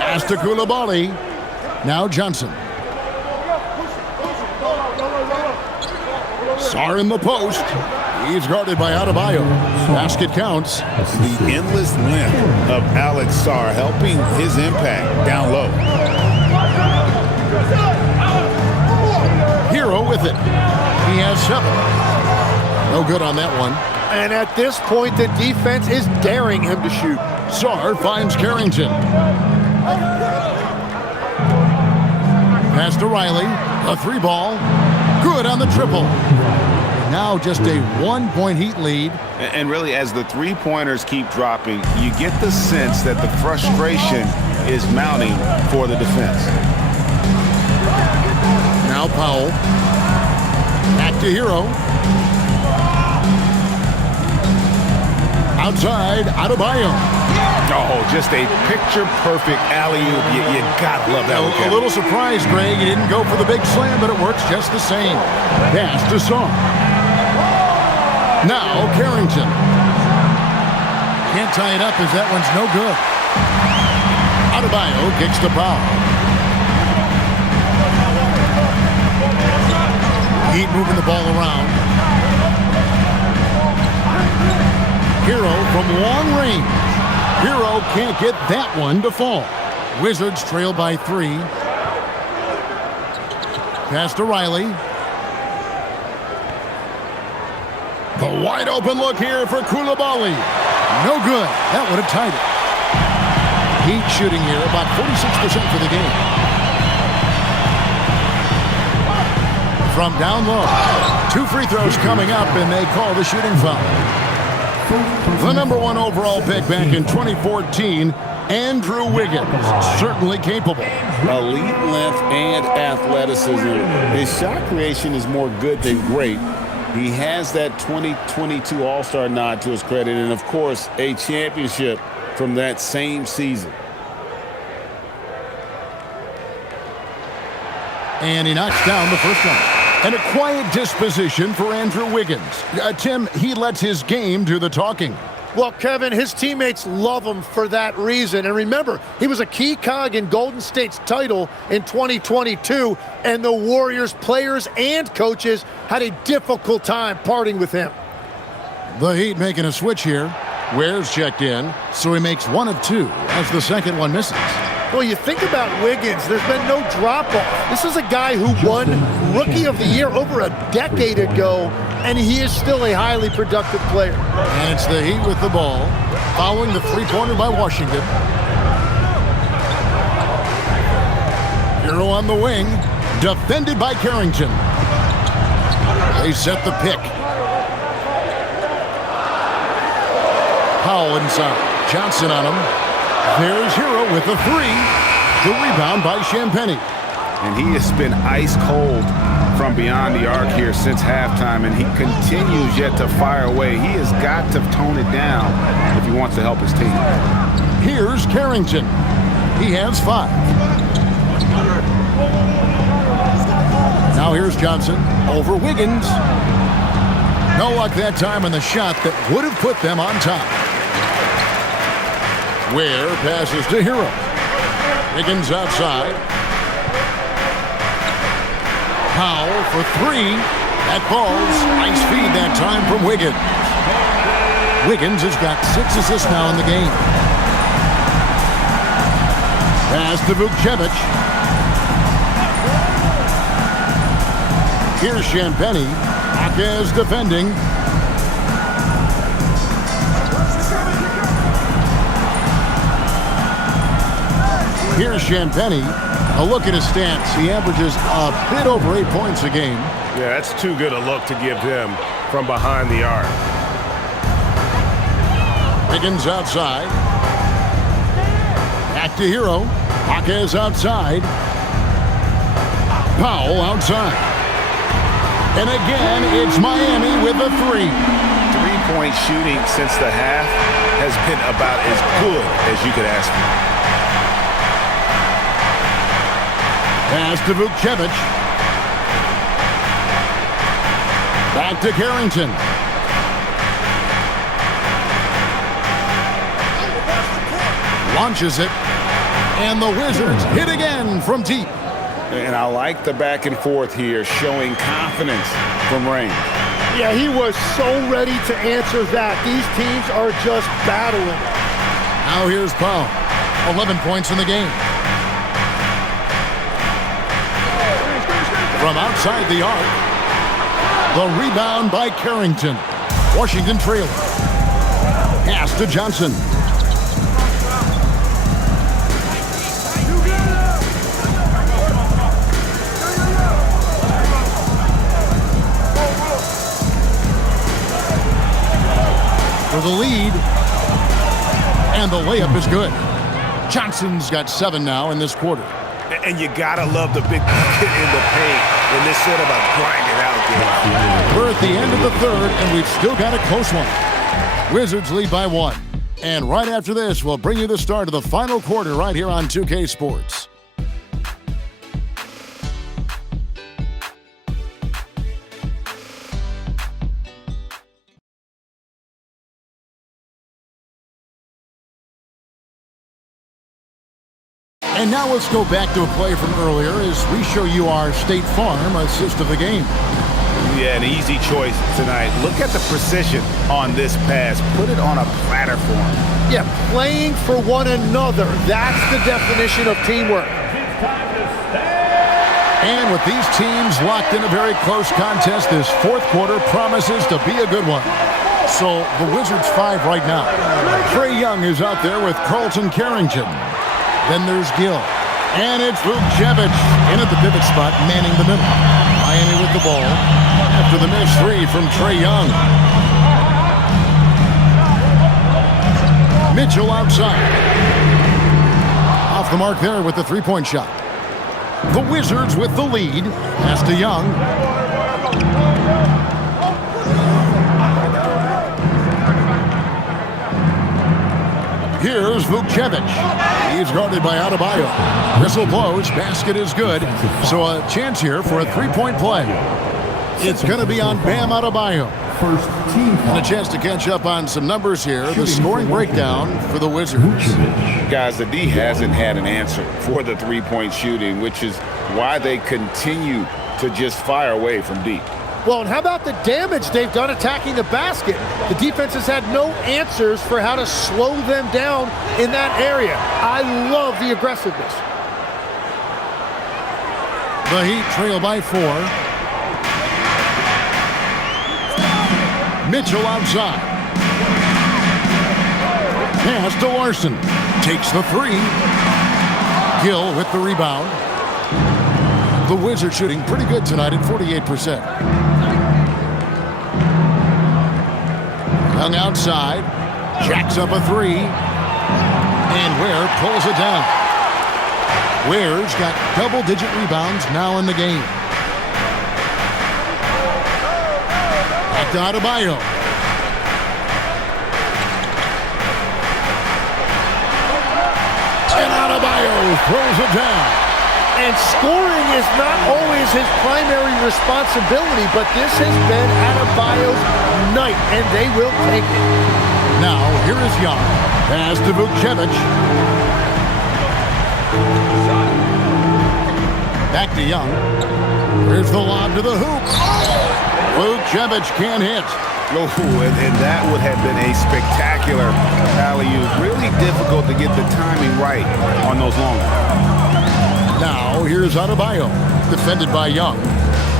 Pass to Koulibaly. Now Johnson. Sarr in the post. He's guarded by Adebayo. Basket counts. The endless length of Alex Sarr helping his impact down low. Hero with it. He has 7. No good on that one. And at this point, the defense is daring him to shoot. Sarr finds Carrington. Pass to Riley. A 3 ball. Good on the triple. Now just a 1-point Heat lead. And really, as the three-pointers keep dropping, you get the sense that the frustration is mounting for the defense. Now Powell. Back to Hero. Outside, Adebayo. Oh, just a picture-perfect alley-oop. You gotta love that one. A little surprised, Greg. He didn't go for the big slam, but it works just the same. Pass to Sarr. Now Carrington. Can't tie it up as that one's no good. Adebayo kicks the foul. Heat moving the ball around. Hero from long range. Hero can't get that one to fall. Wizards trail by 3. Pass to Riley. The wide open look here for Koulibaly. No good. That would have tied it. Heat shooting here about 46% for the game. From down low. 2 free throws coming up, and they call the shooting foul. The number 1 overall pick back in 2014, Andrew Wiggins, certainly capable. Elite length and athleticism. His shot creation is more good than great. He has that 2022 All-Star nod to his credit, and of course, a championship from that same season. And he knocks down the first one. And a quiet disposition for Andrew Wiggins. Tim, he lets his game do the talking. Well, Kevin, his teammates love him for that reason. And remember, he was a key cog in Golden State's title in 2022, and the Warriors players and coaches had a difficult time parting with him. The Heat making a switch here. Ware's checked in, so he makes 1 of 2 as the second one misses. Well, you think about Wiggins, there's been no drop-off. This is a guy who won Rookie of the Year over a decade ago, and he is still a highly productive player. And it's the Heat with the ball, following the three-pointer by Washington. Hero on the wing, defended by Carrington. They set the pick. Powell inside. Johnson on him. There's Hero with the 3. The rebound by Champagnie. And he has been ice cold from beyond the arc here since halftime, and he continues yet to fire away. He has got to tone it down if he wants to help his team. Here's Carrington. He has 5. Now here's Johnson over Wiggins. No luck that time on the shot that would have put them on top. Ware passes to Hero. Wiggins outside. Powell for 3. That falls. Nice feed that time from Wiggins. Wiggins has got 6 assists now in the game. Pass to Vukcevic. Here's Champagnie. Akez defending. Here's Champagnie. A look at his stats. He averages a bit over 8 points a game. Yeah, that's too good a look to give him from behind the arc. Wiggins outside. Back to Hero. Akez outside. Powell outside. And again, it's Miami with a 3. Three-point shooting since the half has been about as good as you could ask for. Pass to Vukcevic. Back to Carrington. Launches it. And the Wizards hit again from deep. And I like the back and forth here, showing confidence from Rain. Yeah, he was so ready to answer that. These teams are just battling. Now here's Powell. 11 points in the game. From outside the arc, the rebound by Carrington. Washington trailing. Pass to Johnson. For the lead. And the layup is good. Johnson's got 7 now in this quarter. And you gotta love the big bucket in the paint in this sort of a grind-it-out game. We're at the end of the third, and we've still got a close one. Wizards lead by 1. And right after this, we'll bring you the start of the final quarter right here on 2K Sports. And now let's go back to a play from earlier as we show you our State Farm assist of the game. Yeah, an easy choice tonight. Look at the precision on this pass. Put it on a platter for him. Yeah, playing for one another. That's the definition of teamwork. And with these teams locked in a very close contest, this fourth quarter promises to be a good one. So the Wizards 5 right now. Trae Young is out there with Carlton Carrington. Then there's Gill. And it's Vukcevic in at the pivot spot, manning the middle. Miami with the ball. after the missed three from Trae Young. Mitchell outside. Off the mark there with the three-point shot. The Wizards with the lead. Pass to Young. Here's Vucevic. He's guarded by Adebayo. Whistle blows. Basket is good. So a chance here for a three-point play. It's going to be on Bam Adebayo. First team And a chance to catch up on some numbers here. The scoring breakdown for the Wizards. Guys, the D hasn't had an answer for the three-point shooting, which is why they continue to just fire away from deep. Well, and how about the damage they've done attacking the basket? The defense has had no answers for how to slow them down in that area. I love the aggressiveness. The Heat trail by 4. Mitchell outside. Pass to Larson. Takes the three. Gill with the rebound. The Wizards shooting pretty good tonight at 48%. Young outside. Jacks up a three. And Ware pulls it down. Ware's got double-digit rebounds now in the game. Back to Adebayo. And Adebayo throws it down. And scoring is not always his primary responsibility, but this has been Adebayo's night, and they will take it. Now, here is Young. Pass to Vucevic. Back to Young. Here's the lob to the hoop. Vucevic can't hit. Oh, and that would have been a spectacular alley-oop. Really difficult to get the timing right on those long ones. Now, here's Adebayo. Defended by Young.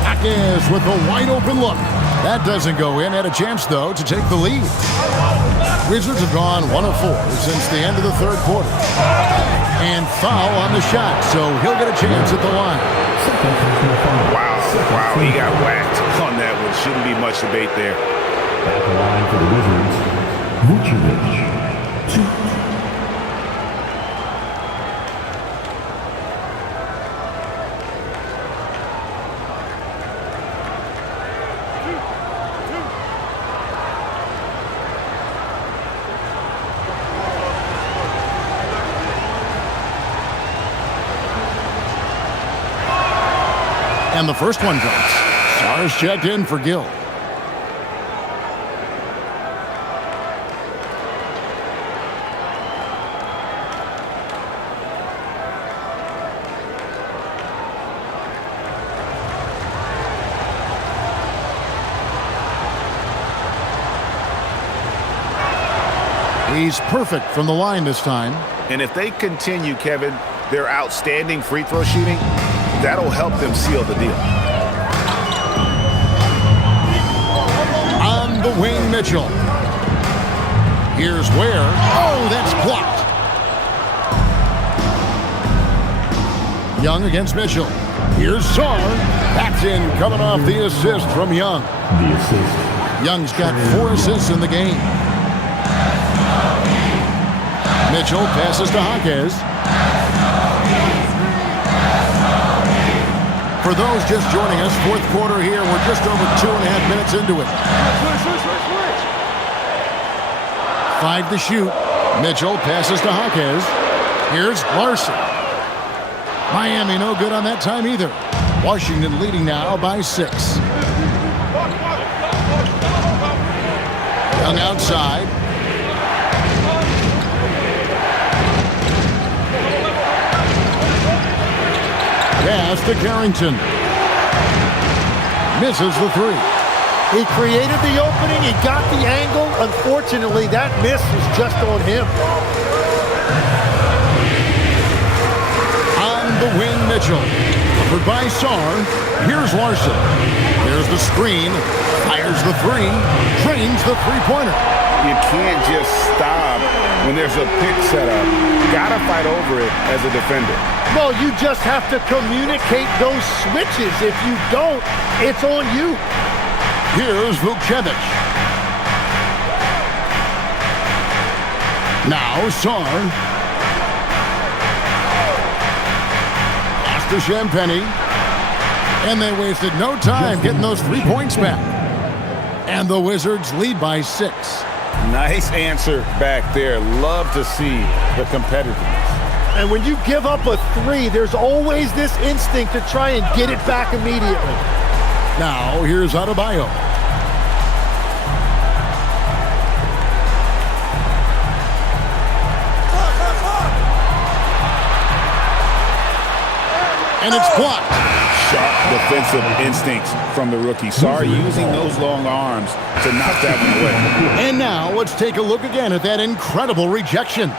Akes with a wide-open look. That doesn't go in. Had a chance, though, to take the lead. Wizards have gone 1 of 4 since the end of the third quarter. And foul on the shot, so he'll get a chance at the line. Wow, he got whacked on that one. Shouldn't be much debate there. At the line for the Wizards, Vucevic. 2. And the first one drops. Sar's checked in for Gill. He's perfect from the line this time. And if they continue, Kevin, their outstanding free throw shooting, that'll help them seal the deal. On the wing, Mitchell. Here's Ware. Oh, that's blocked. Young against Mitchell. Here's Sar. That's in, coming off the assist from Young. The assist. Young's got 4 assists in the game. Mitchell passes to Akes. For those just joining us, fourth quarter here. We're just over 2.5 minutes into it. 5 to shoot. Mitchell passes to Akes. Here's Larson. Miami no good on that time either. Washington leading now by 6. Young outside. Pass to Carrington. Misses the 3. He created the opening. He got the angle. Unfortunately, that miss was just on him. On the wing, Mitchell. Covered by Sar. Here's Larson. There's the screen. Fires the 3. Trains the three-pointer. You can't just stop when there's a pick set up. Gotta fight over it as a defender. No, you just have to communicate those switches. If you don't, it's on you. Here's Vucevic. Now Sar. Pass to Champagny. And they wasted no time getting those 3 points back. And the Wizards lead by 6. Nice answer back there. Love to see the competitiveness. And when you give up a 3, there's always this instinct to try and get it back immediately. Now, here's Adebayo. And it's blocked. Sharp defensive instincts from the rookie. Sorry, using those long arms to knock that one away. And now, let's take a look again at that incredible rejection.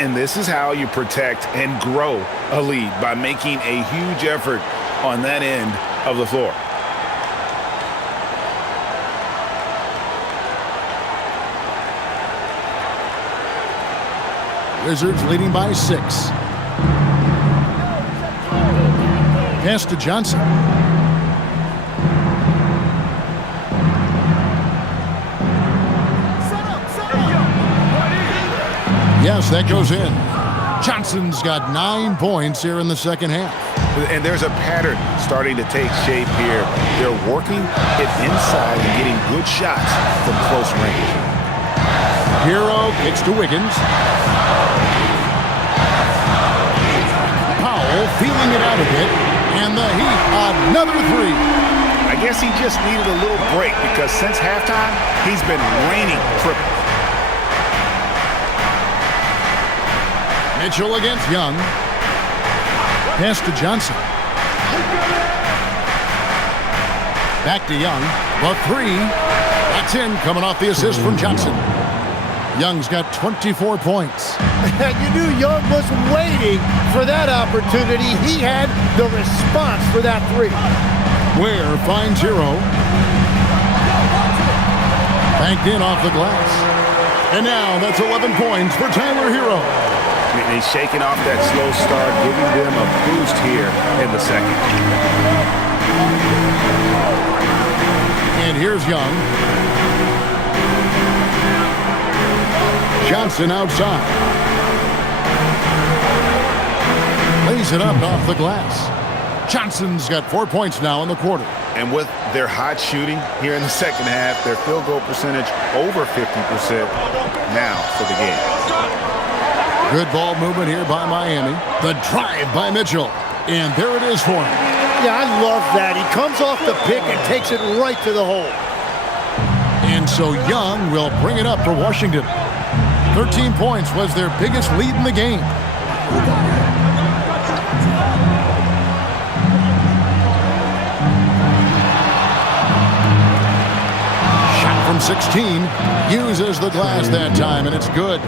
And this is how you protect and grow a lead, by making a huge effort on that end of the floor. Wizards leading by 6. Pass to Johnson. Yes, that goes in. Johnson's got 9 points here in the second half. And there's a pattern starting to take shape here. They're working it inside and getting good shots from close range. Hero kicks to Wiggins. Powell feeling it out a bit. And the Heat, another 3. I guess he just needed a little break, because since halftime, he's been raining triples. Mitchell against Young. Pass to Johnson. Back to Young. The 3. That's in, coming off the assist from Johnson. Young's got 24 points. And you knew Young was waiting for that opportunity. He had the response for that 3. Ware finds Hero. Banked in off the glass. And now that's 11 points for Tyler Hero. And he's shaking off that slow start, giving them a boost here in the second. And here's Young. Johnson outside. Lays it up off the glass. Johnson's got 4 points now in the quarter. And with their hot shooting here in the second half, their field goal percentage over 50% now for the game. Good ball movement here by Miami. The drive by Mitchell. And there it is for him. Yeah, I love that. He comes off the pick and takes it right to the hole. And so Young will bring it up for Washington. 13 points was their biggest lead in the game. Shot from 16. Uses the glass that time, and it's good.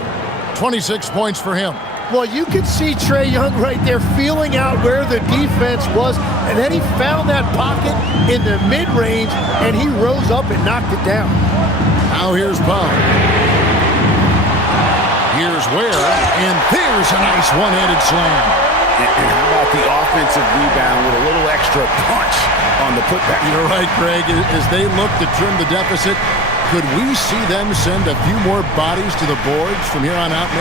26 points for him. Well, you can see Trae Young right there feeling out where the defense was, and then he found that pocket in the mid-range, and he rose up and knocked it down. Now here's Powell. Here's Ware, and there's a nice one-handed slam. And how about the offensive rebound with a little extra punch on the putback? You're right, Greg. As they look to trim the deficit, could we see them send a few more bodies to the boards from here on out?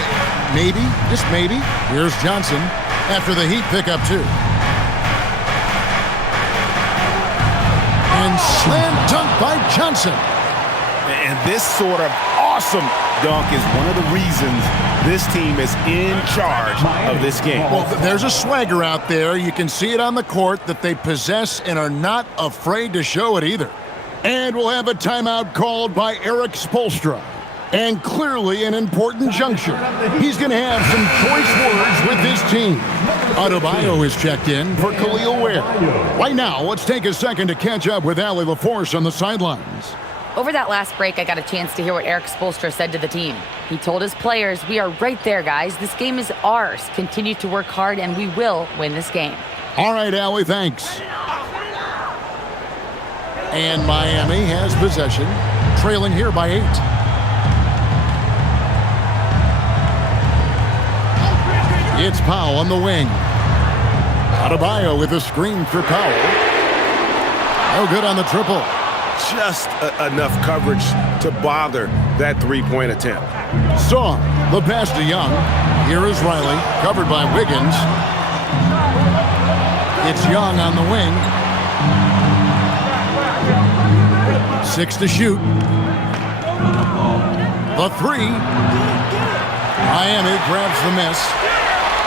Maybe, just maybe. Here's Johnson after the Heat pick up 2. And slam dunk by Johnson. And this sort of awesome dunk is one of the reasons this team is in charge of this game. Well, there's a swagger out there. You can see it on the court that they possess and are not afraid to show it either. And we'll have a timeout called by Eric Spoelstra. And clearly an important juncture. He's going to have some choice words with his team. Adebayo is checked in for Khalil Ware. Right now, let's take a second to catch up with Allie LaForce on the sidelines. Over that last break, I got a chance to hear what Eric Spoelstra said to the team. He told his players, "We are right there, guys. This game is ours. Continue to work hard, and we will win this game." All right, Allie, thanks. And Miami has possession, trailing here by 8. It's Powell on the wing. Adebayo with a screen for Powell. No good on the triple. just enough coverage to bother that three-point attempt. Saw the pass to Young. Here is Riley, covered by Wiggins. It's Young on the wing. 6 to shoot. The three. Miami grabs the miss.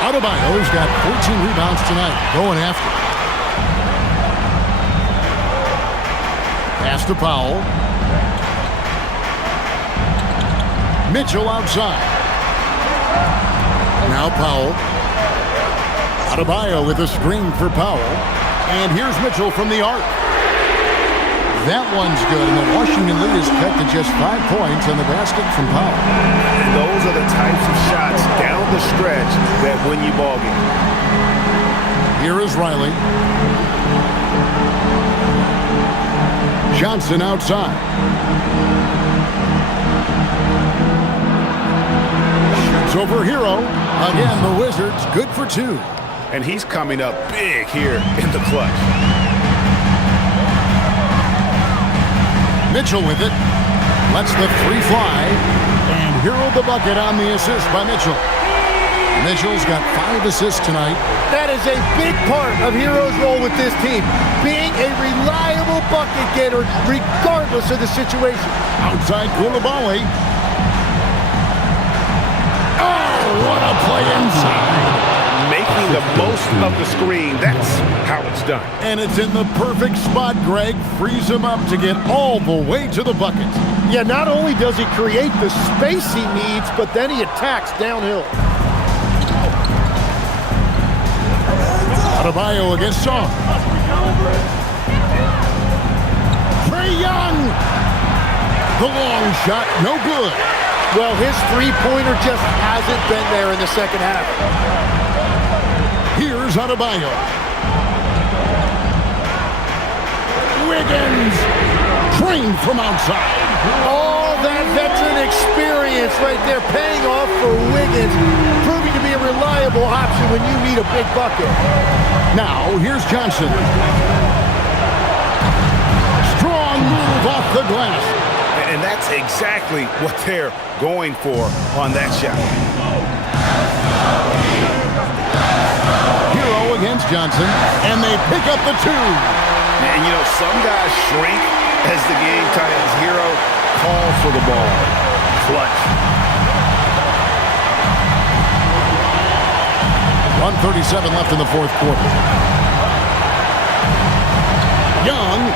Adebayo's got 14 rebounds tonight, going after it. Pass to Powell. Mitchell outside. Now Powell. Adebayo with a screen for Powell. And here's Mitchell from the arc. That one's good, and the Washington lead is cut to just 5 points in the basket from Powell. And those are the types of shots down the stretch that win you ball games. Here is Riley. Johnson outside. Shoots over Hero. Again, the Wizards good for 2. And he's coming up big here in the clutch. Mitchell with it. Lets the three fly. And Hero the bucket on the assist by Mitchell. Mitchell's got 5 assists tonight. That is a big part of Hero's role with this team, being a reliable bucket getter regardless of the situation. Outside Koulibaly. Oh, what a play inside. Making the most of the screen. That's how it's done. And it's in the perfect spot, Greg. Frees him up to get all the way to the bucket. Yeah, not only does he create the space he needs, but then he attacks downhill. Adebayo against Song. Trae Young. The long shot, no good. Well, his three-pointer just hasn't been there in the second half. Here's Adebayo. Wiggins. Trained from outside. All that veteran experience right there paying off for Wiggins, proving to be a reliable option when you need a big bucket. Now, here's Johnson. Strong move off the glass. And that's exactly what they're going for on that shot. Hero against Johnson, and they pick up the 2. And, you know, some guys shrink as the game tightens. Hero calls for the ball. Clutch. 1:37 left in the fourth quarter. Young.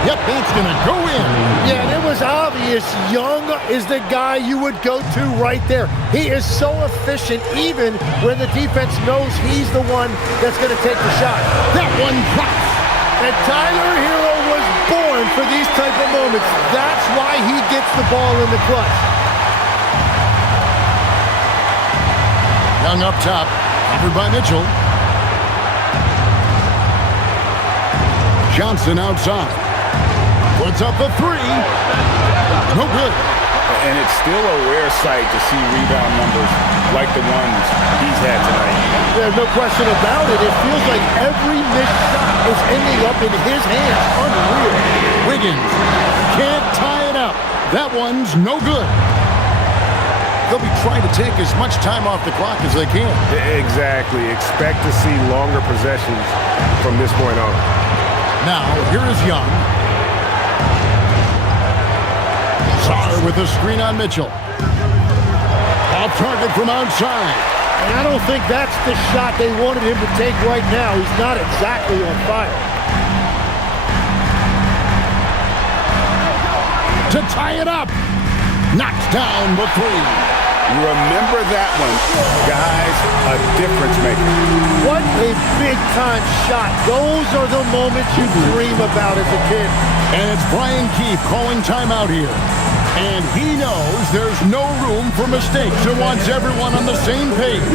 Yep, that's going to go in. Yeah, and it was obvious Young is the guy you would go to right there. He is so efficient even when the defense knows he's the one that's going to take the shot. That one drops. And Tyler Hero was born for these type of moments. That's why he gets the ball in the clutch. Young up top, covered by Mitchell. Johnson outside. Puts up the 3. No good. And it's still a rare sight to see rebound numbers like the ones he's had tonight. There's no question about it. It feels like every missed shot is ending up in his hands. Unreal. Wiggins can't tie it up. That one's no good. They'll be trying to take as much time off the clock as they can. Exactly. Expect to see longer possessions from this point on. Now, here is Young. Sarr with a screen on Mitchell. Off target from outside. And I don't think that's the shot they wanted him to take right now. He's not exactly on fire. To tie it up. Knocks down the 3. Remember that one. Guys, a difference maker. What a big-time shot. Those are the moments you dream about as a kid. And it's Brian Keefe calling timeout here. And he knows there's no room for mistakes and wants everyone on the same page.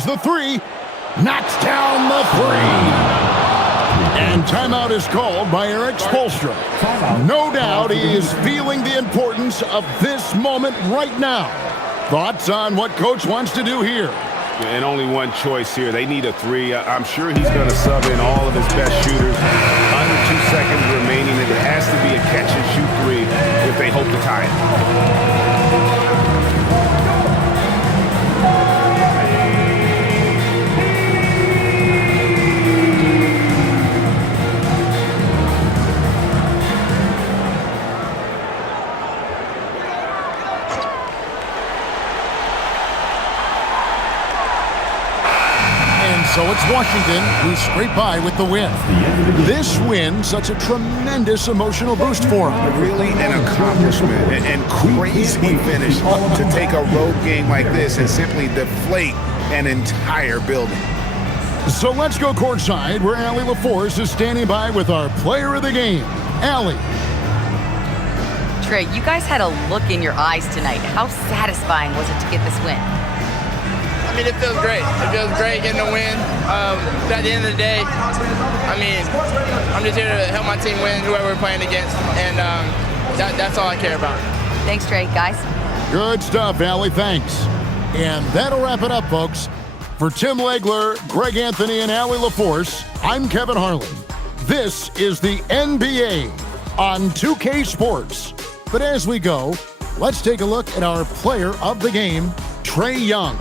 Fires the three. Knocks down the three. And timeout is called by Eric Spoelstra. No doubt he is feeling the importance of this moment right now. Thoughts on what Coach wants to do here? And only one choice here. They need a three. I'm sure he's going to sub in all of his best shooters. Under 2 seconds remaining. It has to be a catch-and-shoot three if they hope to tie it. So it's Washington who scrape by with the win. This win, such a tremendous emotional boost for them. Really an accomplishment and crazy finish to take a road game like this and simply deflate an entire building. So let's go courtside where Allie LaForce is standing by with our player of the game, Allie. Trey, you guys had a look in your eyes tonight. How satisfying was it to get this win? I mean, it feels great. It feels great getting a win. But at the end of the day, I mean, I'm just here to help my team win, whoever we're playing against, and that's all I care about. Thanks, Trey. Guys? Good stuff, Allie. Thanks. And that'll wrap it up, folks. For Tim Legler, Greg Anthony, and Allie LaForce, I'm Kevin Harlan. This is the NBA on 2K Sports. But as we go, let's take a look at our player of the game, Trae Young.